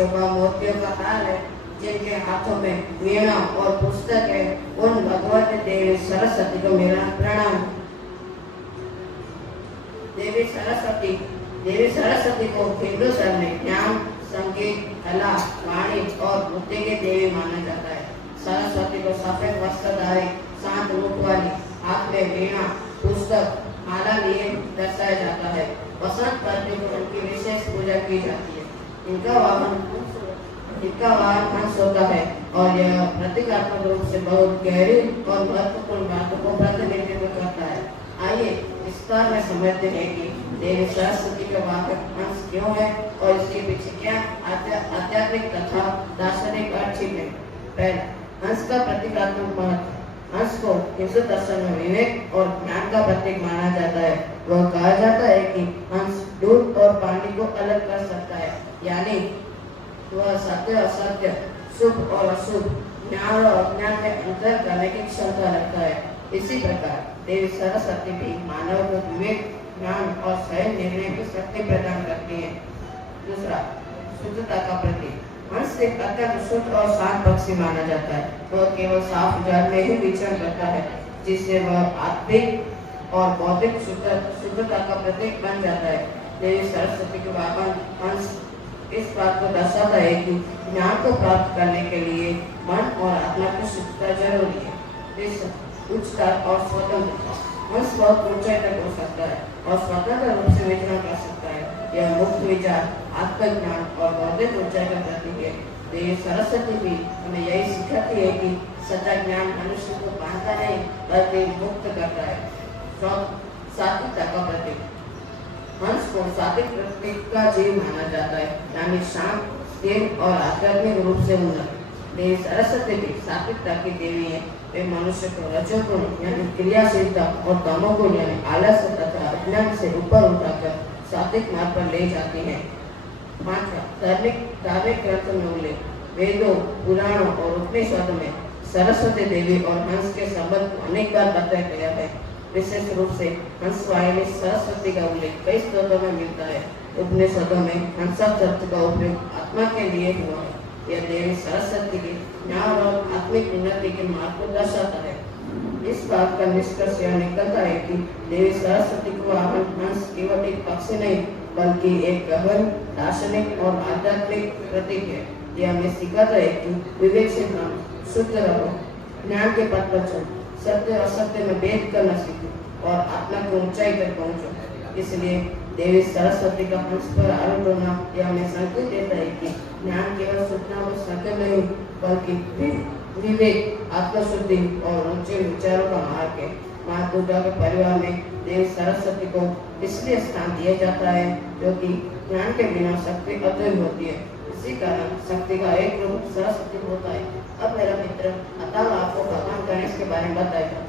शोभा मोतियों का हार है, जिनके हाथों में वीणा और पुस्तक है, उन भगवती देवी सरस्वती को मेरा प्रणाम। देवी सरस्वती को हिंदू धर्म में ज्ञान, संगीत, कला, वाणी और बुद्धि की देवी माना जाता है। सरस्वती को सफेद वस्त्रधारी, शांत रूप वाली, हाथ में वीणा, पुस्तक, माला लिए दर्शाया जाता है। वसंत पंचमी को उनकी विशेष पूजा की जाती है। इनका वाहन हंस होता है और यह प्रतीकात्मक रूप से बहुत गहरी और महत्वपूर्ण बातों को प्रतिनिधित्व करता है। आइए विस्तार में समझते हैं कि देवी सरस्वती का वाहन हंस क्यों है और इसके पीछे क्या आध्यात्मिक तथा दार्शनिक अर्थ छिपे। पहला, हंस का प्रतीकात्मक महत्व। हंस को हिंदू दर्शन में विवेक और ज्ञान का प्रतीक माना जाता है। वह कहा जाता है कि हंस दूध और पानी को अलग कर सकता है, यानी वह सत्य और असत्य, शुभ और अशुभ, ज्ञान और अज्ञान में अंतर करने की क्षमता रखता है। इसी प्रकार देवी सरस्वती भी मानव को विवेक, ज्ञान और सही निर्णय की शक्ति प्रदान करती है। दूसरा, शुद्धता का प्रतीक। हंस एक अत्यंत शुद्ध और शांत पक्षी माना जाता है। वह केवल साफ जल में ही विचरण करता है, जिससे वह आत्मिक और बौद्धिक शुद्धता का प्रतीक बन जाता है। देवी सरस्वती के वाहन हंस इस बात को दर्शाता है कि ज्ञान को प्राप्त करने के लिए मन और आत्मा की शुद्धता जरूरी है। उच्चता और स्वतंत्रता। हंस बहुत ऊंचाई तक हो सकता है और स्वतंत्र रूप से विचरण कर सकता है। यह मुक्त विचार, आत्मज्ञान और बौद्धिक ऊंचाई का प्रतीक है। देवी सरस्वती भी हमें यही सिखाती है कि सच्चा ज्ञान मनुष्य को बांधता नहीं बल्कि मुक्त करता है। सात्विकता का प्रतीक। हंस को सात्विक प्रतीक का जीव माना जाता है, यानी शांत, स्थिर और आध्यात्मिक रूप से उन्नत। देवी सरस्वती भी सात्विकता की देवी है। वे मनुष्य को रजोगुण यानी क्रियाशीलता और तमोगुण यानी आलस्य तथा अज्ञान से ऊपर उठाकर सात्विक मार्ग पर ले जाती हैं। धार्मिक ग्रंथों में उल्लेख। वेदों, पुराणों और उपनिषदों में सरस्वती देवी और हंस के संबंध को अनेक बार बताया गया है। विशेष रूप से हंस वाहिनी सरस्वती का उल्लेख कई स्त्रोतों में मिलता है। उपनिषदों में हंसा शब्द का उपयोग आत्मा के लिए हुआ है। यह देवी सरस्वती की ज्ञान और आत्मिक उन्नति के मार्ग को दर्शाता है। इस बात का निष्कर्ष यह निकलता है कि देवी सरस्वती को वाहन हंस केवल एक पक्षी नहीं बल्कि एक गहन दार्शनिक और आध्यात्मिक प्रतीक है। यह हमें सिखाता है कि विवेक से काम, शुद्ध रहो, ज्ञान के पथ पर चलो, सत्य और असत्य में भेद करना सीखो और आत्मा की ऊंचाई तक पहुंचो। इसलिए देवी सरस्वती का हंस पर आरूढ़ होना यह हमें संकेत देता है कि ज्ञान केवल सूचना और सत्य नहीं बल्कि विवेक, आत्मशुद्धि और ऊंचे विचारों का मार्ग है। माँ दुर्गा के परिवार में देवी सरस्वती को इसलिए स्थान दिया जाता है क्योंकि ज्ञान के बिना शक्ति अतुल्य होती है। इसी कारण शक्ति का एक रूप सरस्वती होता है। अब मेरा मित्र अतः आपको भगवान गणेश के बारे में बताएगा।